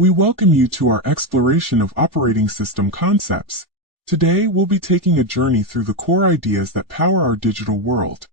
We welcome you to our exploration of operating system concepts. Today, we'll be taking a journey through the core ideas that power our digital world.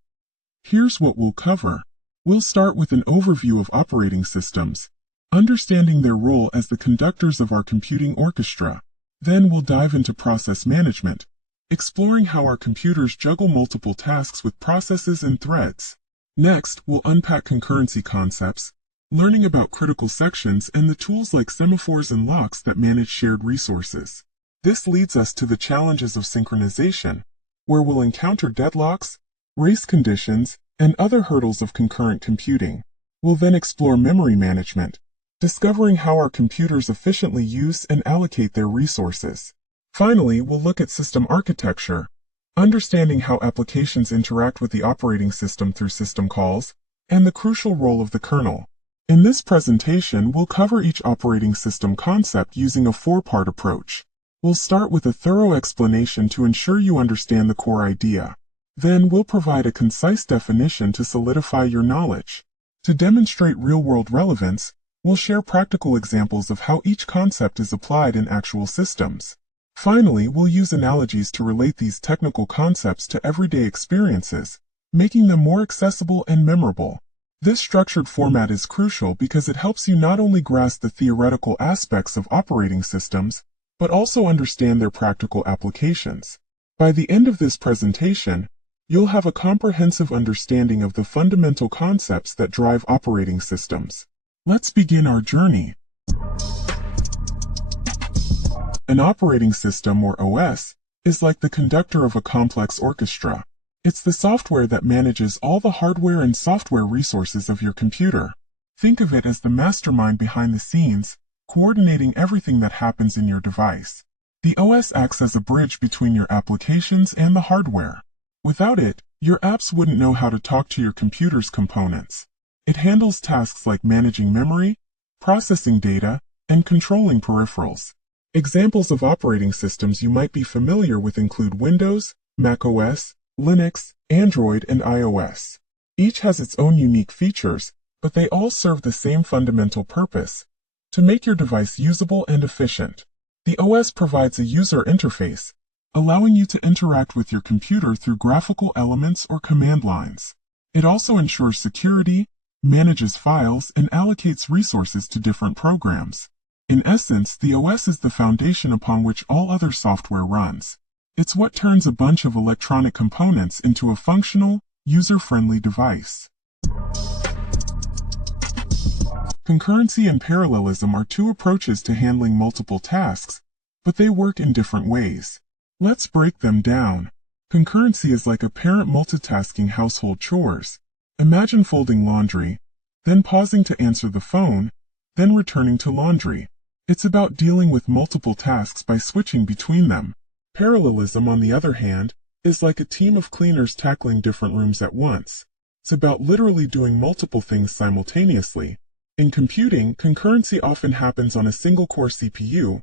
Here's what we'll cover. We'll start with an overview of operating systems, understanding their role as the conductors of our computing orchestra. Then we'll dive into process management, exploring how our computers juggle multiple tasks with processes and threads. Next, we'll unpack concurrency concepts, learning about critical sections and the tools like semaphores and locks that manage shared resources. This leads us to the challenges of synchronization, where we'll encounter deadlocks, race conditions, and other hurdles of concurrent computing. We'll then explore memory management, discovering how our computers efficiently use and allocate their resources. Finally, we'll look at system architecture, understanding how applications interact with the operating system through system calls, and the crucial role of the kernel. In this presentation, we'll cover each operating system concept using a four-part approach. We'll start with a thorough explanation to ensure you understand the core idea. Then we'll provide a concise definition to solidify your knowledge. To demonstrate real-world relevance, we'll share practical examples of how each concept is applied in actual systems. Finally, we'll use analogies to relate these technical concepts to everyday experiences, making them more accessible and memorable. This structured format is crucial because it helps you not only grasp the theoretical aspects of operating systems, but also understand their practical applications. By the end of this presentation, you'll have a comprehensive understanding of the fundamental concepts that drive operating systems. Let's begin our journey. An operating system, or OS, is like the conductor of a complex orchestra. It's the software that manages all the hardware and software resources of your computer. Think of it as the mastermind behind the scenes, coordinating everything that happens in your device. The OS acts as a bridge between your applications and the hardware. Without it, your apps wouldn't know how to talk to your computer's components. It handles tasks like managing memory, processing data, and controlling peripherals. Examples of operating systems you might be familiar with include Windows, macOS, Linux, Android, and iOS. Each has its own unique features, but they all serve the same fundamental purpose: to make your device usable and efficient. The OS provides a user interface, allowing you to interact with your computer through graphical elements or command lines. It also ensures security, manages files, and allocates resources to different programs. In essence, the OS is the foundation upon which all other software runs. It's what turns a bunch of electronic components into a functional, user-friendly device. Concurrency and parallelism are two approaches to handling multiple tasks, but they work in different ways. Let's break them down. Concurrency is like a parent multitasking household chores. Imagine folding laundry, then pausing to answer the phone, then returning to laundry. It's about dealing with multiple tasks by switching between them. Parallelism, on the other hand, is like a team of cleaners tackling different rooms at once. It's about literally doing multiple things simultaneously. In computing, concurrency often happens on a single-core CPU,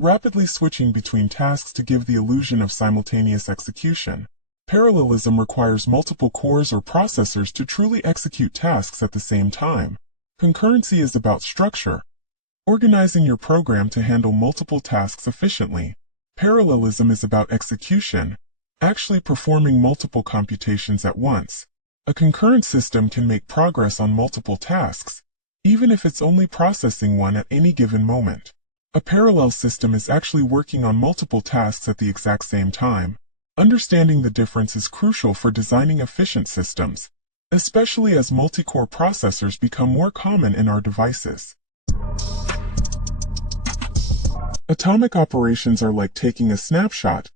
rapidly switching between tasks to give the illusion of simultaneous execution. Parallelism requires multiple cores or processors to truly execute tasks at the same time. Concurrency is about structure, organizing your program to handle multiple tasks efficiently. Parallelism is about execution, actually performing multiple computations at once. A concurrent system can make progress on multiple tasks, even if it's only processing one at any given moment. A parallel system is actually working on multiple tasks at the exact same time. Understanding the difference is crucial for designing efficient systems, especially as multi-core processors become more common in our devices. Atomic operations are like taking a snapshot.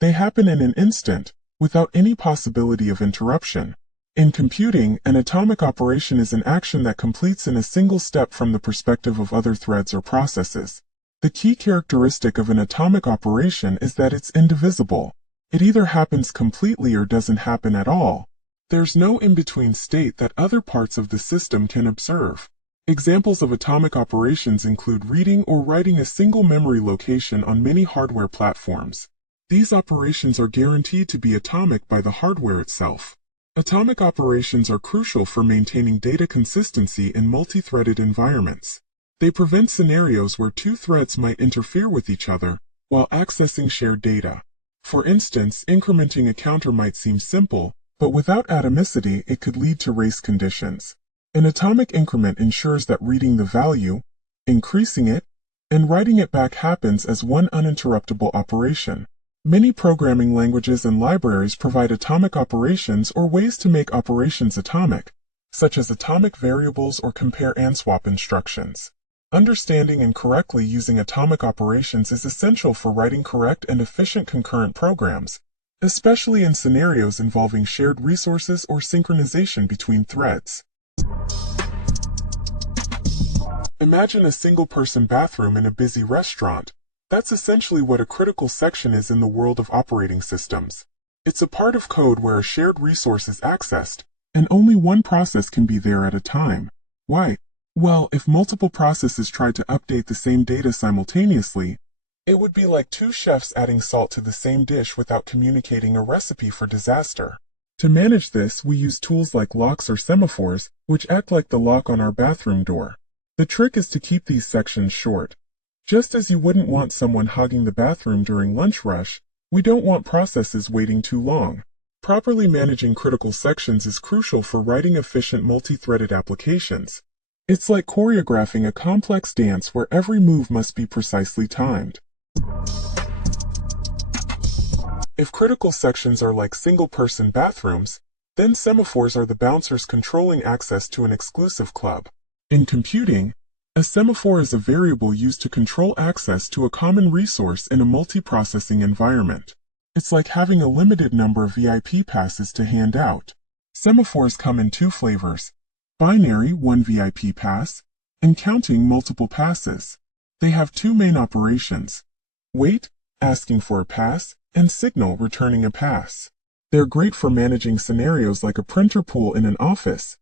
They happen in an instant, without any possibility of interruption. In computing, an atomic operation is an action that completes in a single step from the perspective of other threads or processes. The key characteristic of an atomic operation is that it's indivisible. It either happens completely or doesn't happen at all. There's no in-between state that other parts of the system can observe. Examples of atomic operations include reading or writing a single memory location on many hardware platforms. These operations are guaranteed to be atomic by the hardware itself. Atomic operations are crucial for maintaining data consistency in multi-threaded environments. They prevent scenarios where two threads might interfere with each other while accessing shared data. For instance, incrementing a counter might seem simple, but without atomicity it could lead to race conditions. An atomic increment ensures that reading the value, increasing it, and writing it back happens as one uninterruptible operation. Many programming languages and libraries provide atomic operations or ways to make operations atomic, such as atomic variables or compare and swap instructions. Understanding and correctly using atomic operations is essential for writing correct and efficient concurrent programs, especially in scenarios involving shared resources or synchronization between threads. Imagine a single-person bathroom in a busy restaurant. That's essentially what a critical section is in the world of operating systems. It's a part of code where a shared resource is accessed, and only one process can be there at a time. Why? Well, if multiple processes tried to update the same data simultaneously, it would be like two chefs adding salt to the same dish without communicating a recipe for disaster. To manage this, we use tools like locks or semaphores, which act like the lock on our bathroom door. The trick is to keep these sections short. Just as you wouldn't want someone hogging the bathroom during lunch rush, we don't want processes waiting too long. Properly managing critical sections is crucial for writing efficient multi-threaded applications. It's like choreographing a complex dance where every move must be precisely timed. If critical sections are like single-person bathrooms, then semaphores are the bouncers controlling access to an exclusive club. In computing, a semaphore is a variable used to control access to a common resource in a multiprocessing environment. It's like having a limited number of VIP passes to hand out. Semaphores come in two flavors: binary, one VIP pass, and counting, multiple passes. They have two main operations: wait, asking for a pass, and signal, returning a pass. They're great for managing scenarios like a printer pool in an office,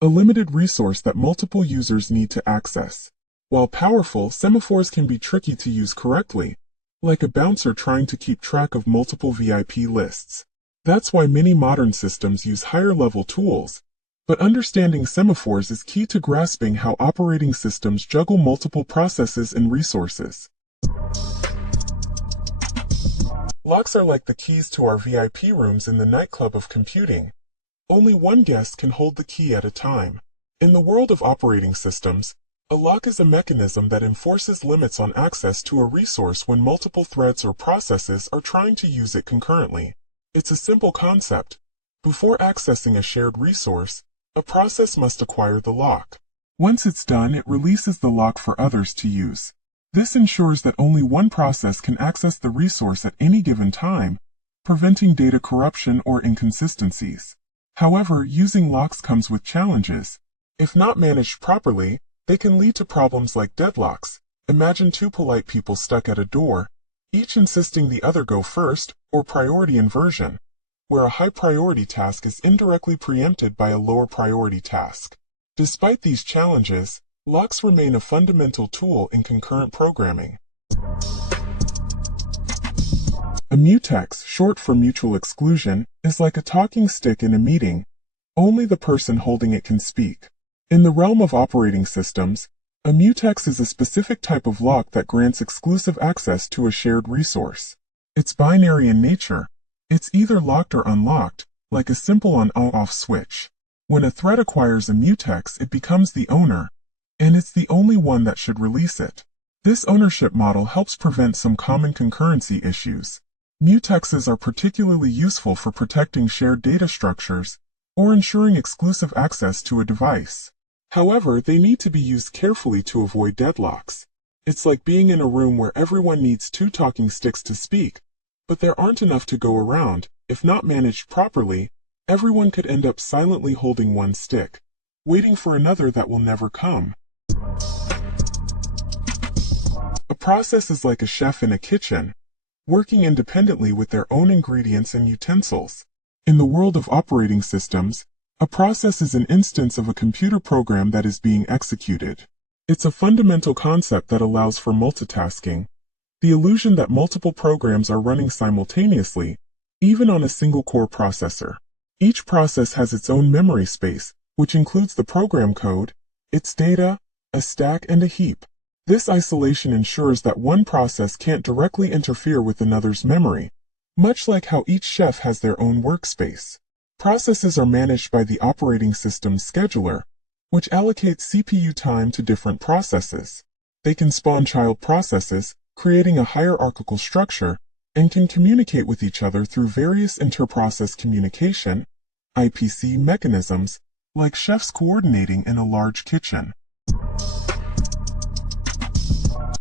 a limited resource that multiple users need to access. While powerful, semaphores can be tricky to use correctly, like a bouncer trying to keep track of multiple VIP lists. That's why many modern systems use higher-level tools, but understanding semaphores is key to grasping how operating systems juggle multiple processes and resources. Locks are like the keys to our VIP rooms in the nightclub of computing. Only one guest can hold the key at a time. In the world of operating systems, a lock is a mechanism that enforces limits on access to a resource when multiple threads or processes are trying to use it concurrently. It's a simple concept. Before accessing a shared resource, a process must acquire the lock. Once it's done, it releases the lock for others to use. This ensures that only one process can access the resource at any given time, preventing data corruption or inconsistencies. However, using locks comes with challenges. If not managed properly, they can lead to problems like deadlocks. Imagine two polite people stuck at a door, each insisting the other go first, or priority inversion, where a high-priority task is indirectly preempted by a lower-priority task. Despite these challenges, locks remain a fundamental tool in concurrent programming. A mutex, short for mutual exclusion, is like a talking stick in a meeting. Only the person holding it can speak. In the realm of operating systems, a mutex is a specific type of lock that grants exclusive access to a shared resource. It's binary in nature. It's either locked or unlocked, like a simple on-off switch. When a thread acquires a mutex, it becomes the owner, and it's the only one that should release it. This ownership model helps prevent some common concurrency issues. Mutexes are particularly useful for protecting shared data structures or ensuring exclusive access to a device. However, they need to be used carefully to avoid deadlocks. It's like being in a room where everyone needs two talking sticks to speak, but there aren't enough to go around. If not managed properly, everyone could end up silently holding one stick, waiting for another that will never come. A process is like a chef in a kitchen, working independently with their own ingredients and utensils. In the world of operating systems, a process is an instance of a computer program that is being executed. It's a fundamental concept that allows for multitasking, the illusion that multiple programs are running simultaneously, even on a single core processor. Each process has its own memory space, which includes the program code, its data, a stack, and a heap. This isolation ensures that one process can't directly interfere with another's memory, much like how each chef has their own workspace. Processes are managed by the operating system's scheduler, which allocates CPU time to different processes. They can spawn child processes, creating a hierarchical structure, and can communicate with each other through various inter-process communication (IPC) mechanisms, like chefs coordinating in a large kitchen.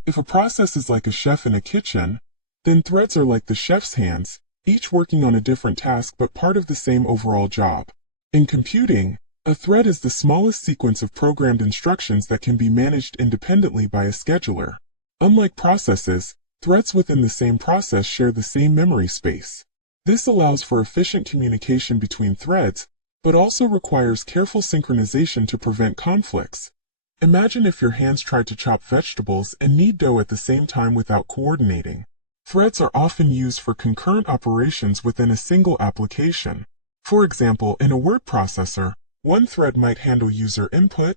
If a process is like a chef in a kitchen, then threads are like the chef's hands, each working on a different task but part of the same overall job. In computing, a thread is the smallest sequence of programmed instructions that can be managed independently by a scheduler. Unlike processes, threads within the same process share the same memory space. This allows for efficient communication between threads, but also requires careful synchronization to prevent conflicts. Imagine if your hands tried to chop vegetables and knead dough at the same time without coordinating. Threads are often used for concurrent operations within a single application. For example, in a word processor, one thread might handle user input,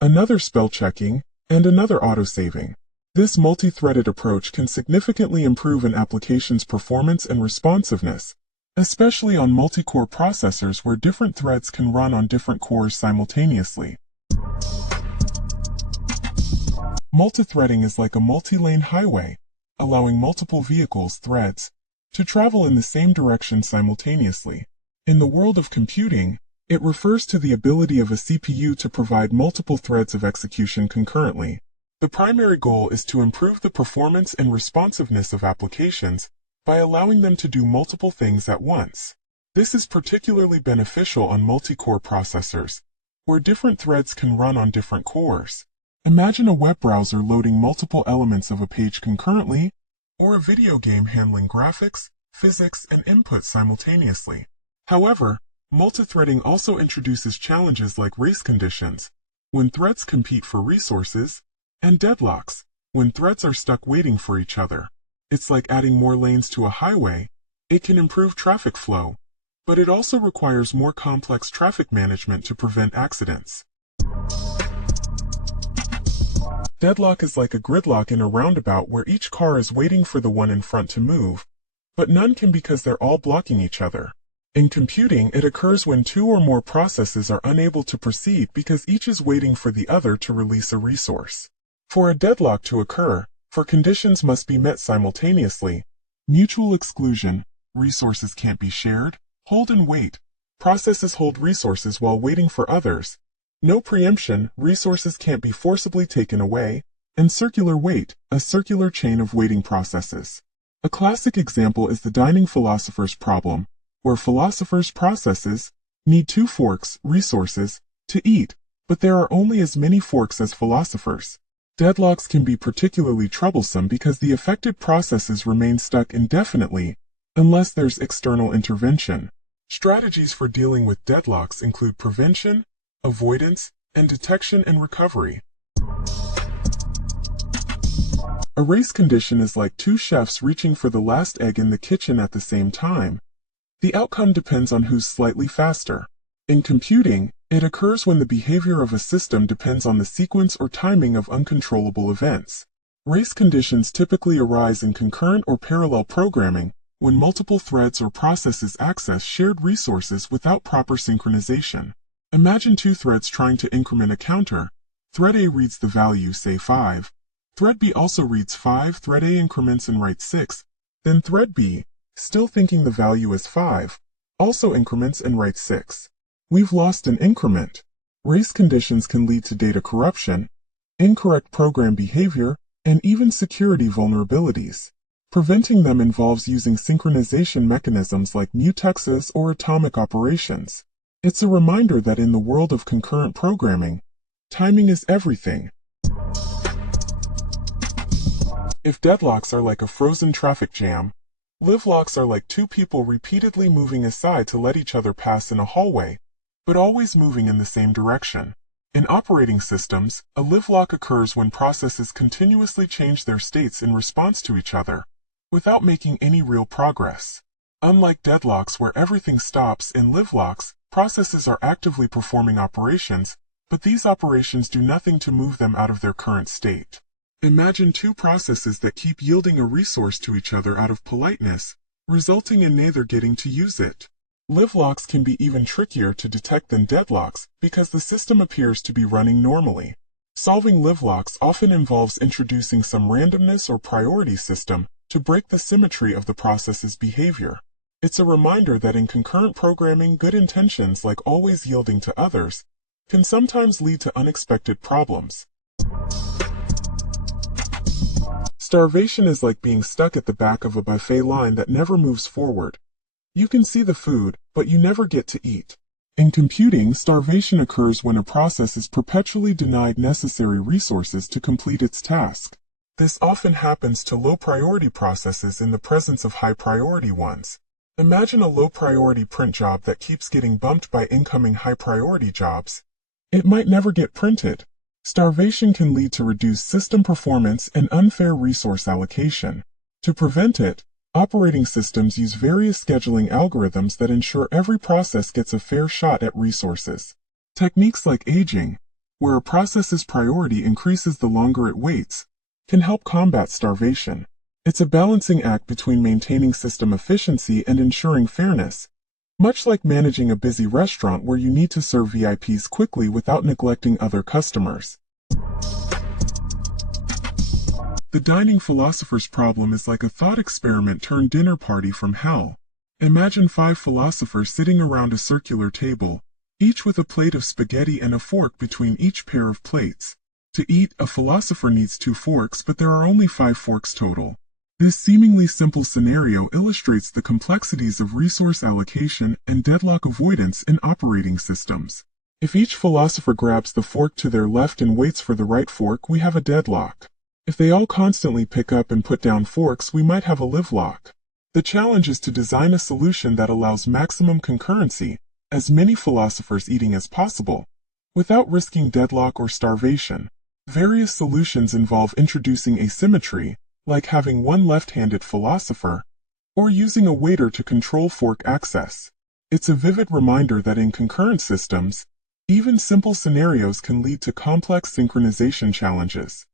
another spell checking, and another autosaving. This multi-threaded approach can significantly improve an application's performance and responsiveness, especially on multi-core processors where different threads can run on different cores simultaneously. Multithreading is like a multi-lane highway, allowing multiple vehicles, threads, to travel in the same direction simultaneously. In the world of computing, it refers to the ability of a CPU to provide multiple threads of execution concurrently. The primary goal is to improve the performance and responsiveness of applications by allowing them to do multiple things at once. This is particularly beneficial on multi-core processors, where different threads can run on different cores. Imagine a web browser loading multiple elements of a page concurrently, or a video game handling graphics, physics, and input simultaneously. However, multithreading also introduces challenges like race conditions, when threads compete for resources, and deadlocks, when threads are stuck waiting for each other. It's like adding more lanes to a highway. It can improve traffic flow, but it also requires more complex traffic management to prevent accidents. Deadlock is like a gridlock in a roundabout where each car is waiting for the one in front to move, but none can because they're all blocking each other. In computing, it occurs when two or more processes are unable to proceed because each is waiting for the other to release a resource. For a deadlock to occur, four conditions must be met simultaneously: mutual exclusion, resources can't be shared; hold and wait, processes hold resources while waiting for others; no preemption, resources can't be forcibly taken away; and circular wait, a circular chain of waiting processes. A classic example is the dining philosopher's problem, where philosophers' processes need two forks, resources, to eat, but there are only as many forks as philosophers. Deadlocks can be particularly troublesome because the affected processes remain stuck indefinitely unless there's external intervention. Strategies for dealing with deadlocks include prevention, avoidance, and detection and recovery. A race condition is like two chefs reaching for the last egg in the kitchen at the same time. The outcome depends on who's slightly faster. In computing, it occurs when the behavior of a system depends on the sequence or timing of uncontrollable events. Race conditions typically arise in concurrent or parallel programming, when multiple threads or processes access shared resources without proper synchronization. Imagine two threads trying to increment a counter. Thread A reads the value, say 5. Thread B also reads 5. Thread A increments and writes 6. Then thread B, still thinking the value is 5, also increments and writes 6. We've lost an increment. Race conditions can lead to data corruption, incorrect program behavior, and even security vulnerabilities. Preventing them involves using synchronization mechanisms like mutexes or atomic operations. It's a reminder that in the world of concurrent programming, timing is everything. If deadlocks are like a frozen traffic jam, livelocks are like two people repeatedly moving aside to let each other pass in a hallway, but always moving in the same direction. In operating systems, a livelock occurs when processes continuously change their states in response to each other, without making any real progress. Unlike deadlocks where everything stops, in livelocks, processes are actively performing operations, but these operations do nothing to move them out of their current state. Imagine two processes that keep yielding a resource to each other out of politeness, resulting in neither getting to use it. Live locks can be even trickier to detect than deadlocks because the system appears to be running normally. Solving live locks often involves introducing some randomness or priority system to break the symmetry of the process's behavior. It's a reminder that in concurrent programming, good intentions like always yielding to others can sometimes lead to unexpected problems. Starvation is like being stuck at the back of a buffet line that never moves forward. You can see the food, but you never get to eat. In computing, starvation occurs when a process is perpetually denied necessary resources to complete its task. This often happens to low-priority processes in the presence of high-priority ones. Imagine a low-priority print job that keeps getting bumped by incoming high-priority jobs. It might never get printed. Starvation can lead to reduced system performance and unfair resource allocation. To prevent it, operating systems use various scheduling algorithms that ensure every process gets a fair shot at resources. Techniques like aging, where a process's priority increases the longer it waits, can help combat starvation. It's a balancing act between maintaining system efficiency and ensuring fairness, much like managing a busy restaurant where you need to serve VIPs quickly without neglecting other customers. The dining philosopher's problem is like a thought experiment turned dinner party from hell. Imagine 5 philosophers sitting around a circular table, each with a plate of spaghetti and a fork between each pair of plates. To eat, a philosopher needs 2 forks, but there are only 5 forks total. This seemingly simple scenario illustrates the complexities of resource allocation and deadlock avoidance in operating systems. If each philosopher grabs the fork to their left and waits for the right fork, we have a deadlock. If they all constantly pick up and put down forks, we might have a live lock. The challenge is to design a solution that allows maximum concurrency, as many philosophers eating as possible, without risking deadlock or starvation. Various solutions involve introducing asymmetry, like having one left-handed philosopher, or using a waiter to control fork access. It's a vivid reminder that in concurrent systems, even simple scenarios can lead to complex synchronization challenges.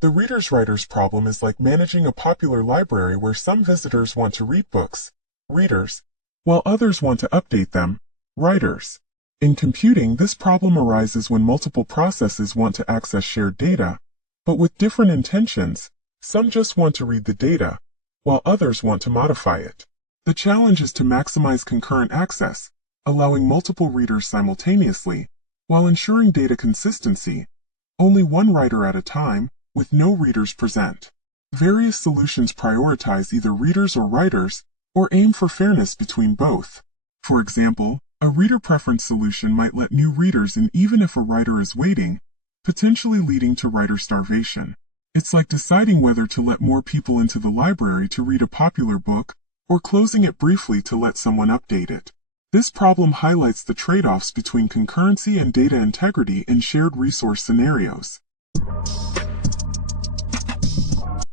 The reader's writer's problem is like managing a popular library where some visitors want to read books, readers, while others want to update them, writers. In computing, this problem arises when multiple processes want to access shared data, but with different intentions. Some just want to read the data, while others want to modify it. The challenge is to maximize concurrent access, allowing multiple readers simultaneously, while ensuring data consistency, only one writer at a time, with no readers present. Various solutions prioritize either readers or writers, or aim for fairness between both. For example, a reader preference solution might let new readers in even if a writer is waiting, potentially leading to writer starvation. It's like deciding whether to let more people into the library to read a popular book, or closing it briefly to let someone update it. This problem highlights the trade-offs between concurrency and data integrity in shared resource scenarios.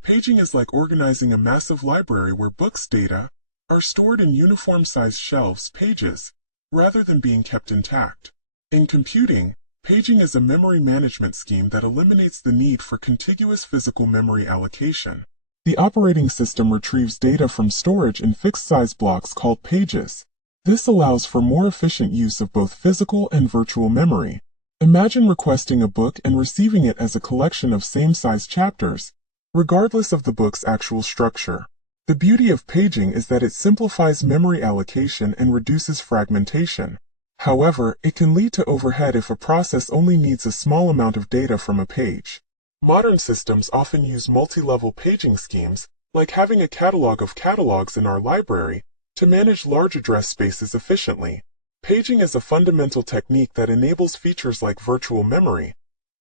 Paging is like organizing a massive library where books' data are stored in uniform-sized shelves, pages, rather than being kept intact. In computing, paging is a memory management scheme that eliminates the need for contiguous physical memory allocation. The operating system retrieves data from storage in fixed-size blocks called pages. This allows for more efficient use of both physical and virtual memory. Imagine requesting a book and receiving it as a collection of same-size chapters, regardless of the book's actual structure. The beauty of paging is that it simplifies memory allocation and reduces fragmentation. However, it can lead to overhead if a process only needs a small amount of data from a page. Modern systems often use multi-level paging schemes, like having a catalog of catalogs in our library, to manage large address spaces efficiently. Paging is a fundamental technique that enables features like virtual memory,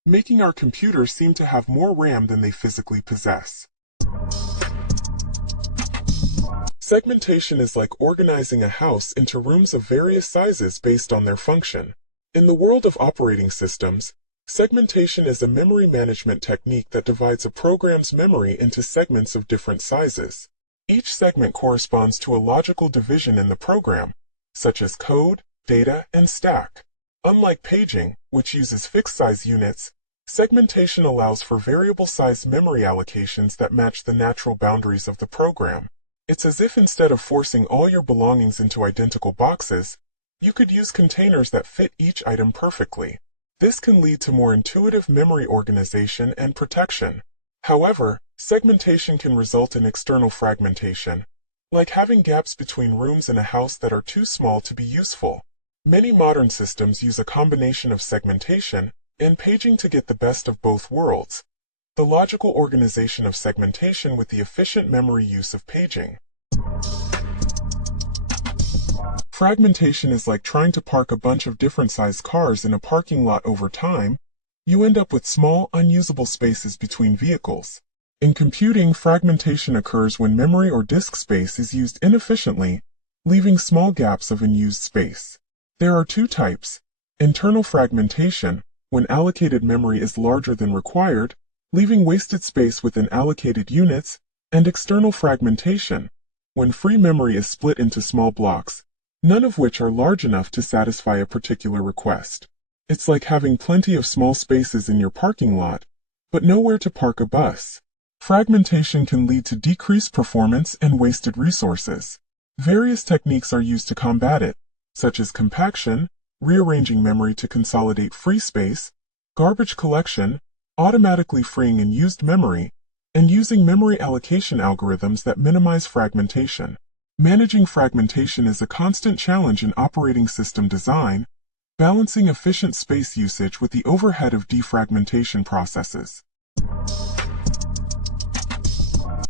making our computers seem to have more RAM than they physically possess. Segmentation is like organizing a house into rooms of various sizes based on their function. In the world of operating systems, segmentation is a memory management technique that divides a program's memory into segments of different sizes. Each segment corresponds to a logical division in the program, such as code, data, and stack. Unlike paging, which uses fixed-size units, Segmentation allows for variable-sized memory allocations that match the natural boundaries of the program. It's as if instead of forcing all your belongings into identical boxes, you could use containers that fit each item perfectly. This can lead to more intuitive memory organization and protection. However, segmentation can result in external fragmentation, like having gaps between rooms in a house that are too small to be useful. Many modern systems use a combination of segmentation and paging to get the best of both worlds. The logical organization of segmentation with the efficient memory use of paging. Fragmentation is like trying to park a bunch of different sized cars in a parking lot over time. You end up with small, unusable spaces between vehicles. In computing, fragmentation occurs when memory or disk space is used inefficiently, leaving small gaps of unused space. There are two types: internal fragmentation, when allocated memory is larger than required, leaving wasted space within allocated units, and external fragmentation, when free memory is split into small blocks, none of which are large enough to satisfy a particular request. It's like having plenty of small spaces in your parking lot, but nowhere to park a bus. Fragmentation can lead to decreased performance and wasted resources. Various techniques are used to combat it, such as compaction, rearranging memory to consolidate free space, garbage collection, automatically freeing unused memory, and using memory allocation algorithms that minimize fragmentation. Managing fragmentation is a constant challenge in operating system design, balancing efficient space usage with the overhead of defragmentation processes.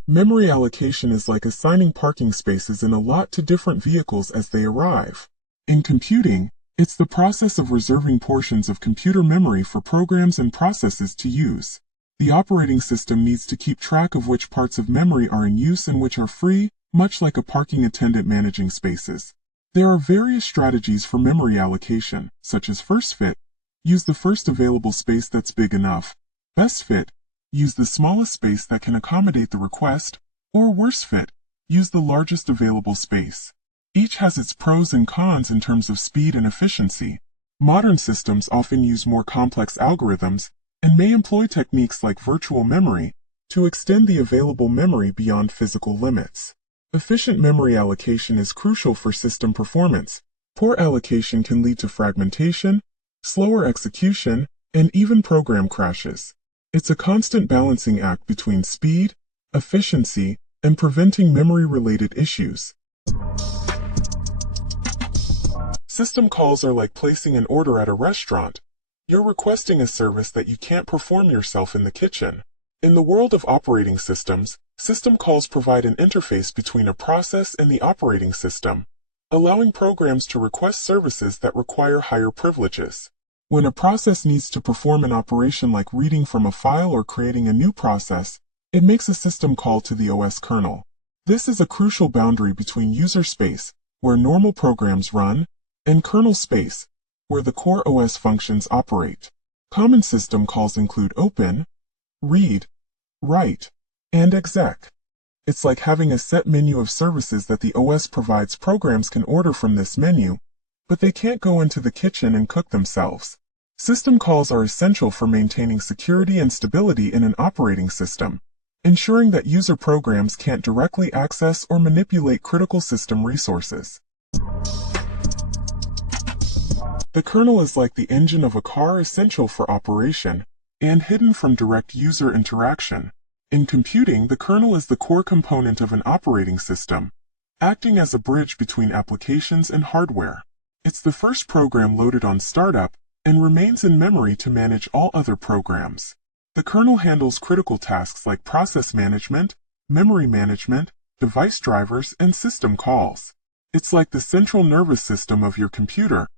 Memory allocation is like assigning parking spaces in a lot to different vehicles as they arrive. In computing, it's the process of reserving portions of computer memory for programs and processes to use. The operating system needs to keep track of which parts of memory are in use and which are free, much like a parking attendant managing spaces. There are various strategies for memory allocation, such as first fit, use the first available space that's big enough; best fit, use the smallest space that can accommodate the request; or worst fit, use the largest available space. Each has its pros and cons in terms of speed and efficiency. Modern systems often use more complex algorithms and may employ techniques like virtual memory to extend the available memory beyond physical limits. Efficient memory allocation is crucial for system performance. Poor allocation can lead to fragmentation, slower execution, and even program crashes. It's a constant balancing act between speed, efficiency, and preventing memory-related issues. System calls are like placing an order at a restaurant. You're requesting a service that you can't perform yourself in the kitchen. In the world of operating systems, system calls provide an interface between a process and the operating system, allowing programs to request services that require higher privileges. When a process needs to perform an operation like reading from a file or creating a new process, it makes a system call to the OS kernel. This is a crucial boundary between user space, where normal programs run, and kernel space, where the core OS functions operate. Common system calls include open, read, write, and exec. It's like having a set menu of services that the OS provides. Programs can order from this menu, but they can't go into the kitchen and cook themselves. System calls are essential for maintaining security and stability in an operating system, ensuring that user programs can't directly access or manipulate critical system resources. The kernel is like the engine of a car, essential for operation, and hidden from direct user interaction. In computing, the kernel is the core component of an operating system, acting as a bridge between applications and hardware. It's the first program loaded on startup, and remains in memory to manage all other programs. The kernel handles critical tasks like process management, memory management, device drivers, and system calls. It's like the central nervous system of your computer,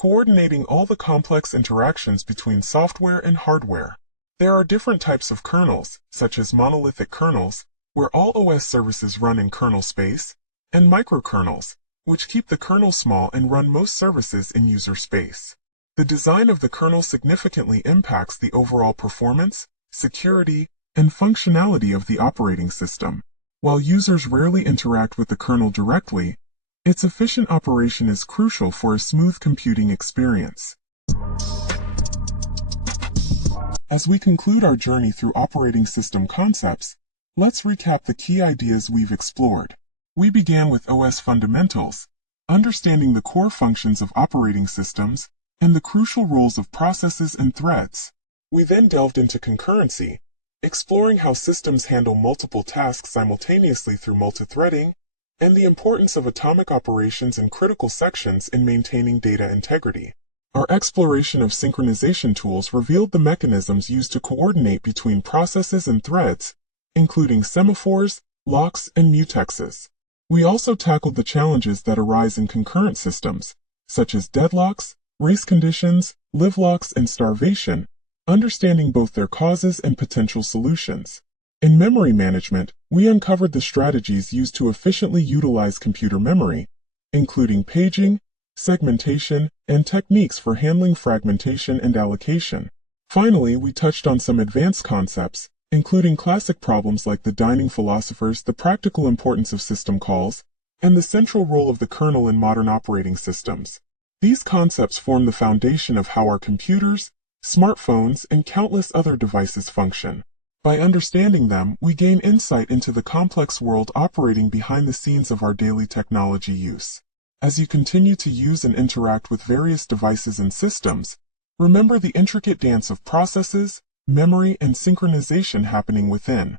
coordinating all the complex interactions between software and hardware. There are different types of kernels, such as monolithic kernels, where all OS services run in kernel space, and microkernels, which keep the kernel small and run most services in user space. The design of the kernel significantly impacts the overall performance, security, and functionality of the operating system. While users rarely interact with the kernel directly, its efficient operation is crucial for a smooth computing experience. As we conclude our journey through operating system concepts, let's recap the key ideas we've explored. We began with OS fundamentals, understanding the core functions of operating systems and the crucial roles of processes and threads. We then delved into concurrency, exploring how systems handle multiple tasks simultaneously through multithreading, and the importance of atomic operations and critical sections in maintaining data integrity. Our exploration of synchronization tools revealed the mechanisms used to coordinate between processes and threads, including semaphores, locks, and mutexes. We also tackled the challenges that arise in concurrent systems, such as deadlocks, race conditions, live locks, and starvation, understanding both their causes and potential solutions. In memory management, we uncovered the strategies used to efficiently utilize computer memory, including paging, segmentation, and techniques for handling fragmentation and allocation. Finally, we touched on some advanced concepts, including classic problems like the dining philosophers, the practical importance of system calls, and the central role of the kernel in modern operating systems. These concepts form the foundation of how our computers, smartphones, and countless other devices function. By understanding them, we gain insight into the complex world operating behind the scenes of our daily technology use. As you continue to use and interact with various devices and systems, remember the intricate dance of processes, memory, and synchronization happening within.